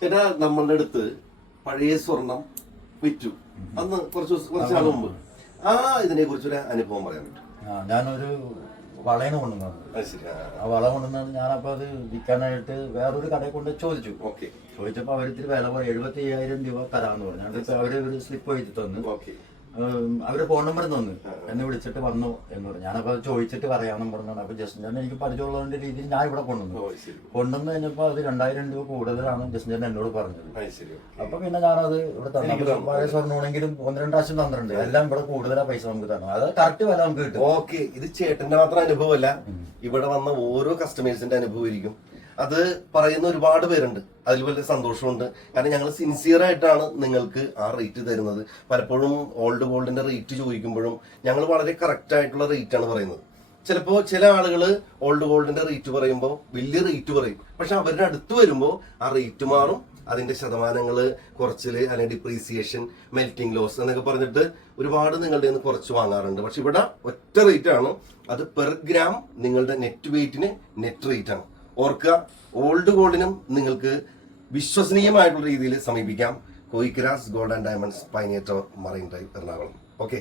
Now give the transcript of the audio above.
ചേട്ടാ നമ്മളുടെ അടുത്ത് പഴയ സ്വർണം വിറ്റു അന്ന് കുറച്ച് നാൾ മുമ്പ്. ഇതിനെ കുറിച്ചൊരു അനുഭവം പറയാൻ പറ്റും? ഞാനൊരു വളയാണ് കൊണ്ടുവന്നത്. ആ വള കൊണ്ടുവന്നത് ഞാനപ്പോ അത് വിൽക്കാനായിട്ട് വേറൊരു കടയിൽ കൊണ്ട് ചോദിച്ചു. ചോദിച്ചപ്പോ അവരിത്തിരി വില പോലെ 75,000 രൂപ തരാമെന്ന് പറഞ്ഞു. അതിപ്പോ അവര് ഒരു സ്ലിപ്പ് എഴുതി തന്നു. അവര് ഫോൺ നമ്പർ തന്നു, എന്നെ വിളിച്ചിട്ട് വന്നു എന്ന് പറഞ്ഞു. ഞാനപ്പോ ചോദിച്ചിട്ട് പറയാമെന്നും പറഞ്ഞു. അപ്പൊ ജസ്റ്റിൻ എനിക്ക് പരിചയമുള്ളതിന്റെ രീതിയിൽ ഞാൻ ഇവിടെ കൊണ്ടുവന്നു കഴിഞ്ഞപ്പോ അത് 2,000 രൂപ കൂടുതലാണ് ജസ്റ്റിൻ എന്നോട് പറഞ്ഞത്. അപ്പൊ പിന്നെ ഞാനത് ഇവിടെ തന്നെ പഴയ സ്വർണ്ണമാണെങ്കിലും 1-2 പ്രാവശ്യം തന്നിട്ടുണ്ട്. എല്ലാം ഇവിടെ കൂടുതലാ പൈസ നമുക്ക് തരണം. അത് കറക്റ്റ് വില നമുക്ക് കിട്ടും. ഓക്കെ, ഇത് ചേട്ടന്റെ മാത്രം അനുഭവമല്ല, ഇവിടെ വന്ന ഓരോ കസ്റ്റമേഴ്സിന്റെ അനുഭവമായിരിക്കും. അത് പറയുന്ന ഒരുപാട് പേരുണ്ട്. അതിൽ വലിയ സന്തോഷമുണ്ട്. കാരണം ഞങ്ങൾ സിൻസിയർ ആയിട്ടാണ് നിങ്ങൾക്ക് ആ റേറ്റ് തരുന്നത്. പലപ്പോഴും ഓൾഡ് ഗോൾഡിന്റെ റേറ്റ് ചോദിക്കുമ്പോഴും ഞങ്ങൾ വളരെ കറക്റ്റ് ആയിട്ടുള്ള റേറ്റ് ആണ് പറയുന്നത്. ചിലപ്പോൾ ചില ആളുകൾ ഓൾഡ് ഗോൾഡിന്റെ റേറ്റ് പറയുമ്പോൾ വലിയ റേറ്റ് പറയും. പക്ഷെ അവരുടെ അടുത്ത് വരുമ്പോൾ ആ റേറ്റ് മാറും. അതിന്റെ ശതമാനങ്ങൾ കുറച്ചില്, അല്ലെങ്കിൽ ഡിപ്രീസിയേഷൻ, മെൽറ്റിംഗ് ലോസ് എന്നൊക്കെ പറഞ്ഞിട്ട് ഒരുപാട് നിങ്ങളുടെ നിന്ന് കുറച്ച് വാങ്ങാറുണ്ട്. പക്ഷെ ഇവിടെ ഒറ്റ റേറ്റ് ആണ്. അത് പെർ ഗ്രാം നിങ്ങളുടെ നെറ്റ് വെയിറ്റിന് നെറ്റ് റേറ്റ് ആണ്. ഓർക്കുക, ഓൾഡ് ഗോൾഡിനും നിങ്ങൾക്ക് വിശ്വസനീയമായിട്ടുള്ള രീതിയിൽ സമീപിക്കാം. Koyikkaras gold and diamonds, pioneer tower, marine drive, Ernakulam. Okay.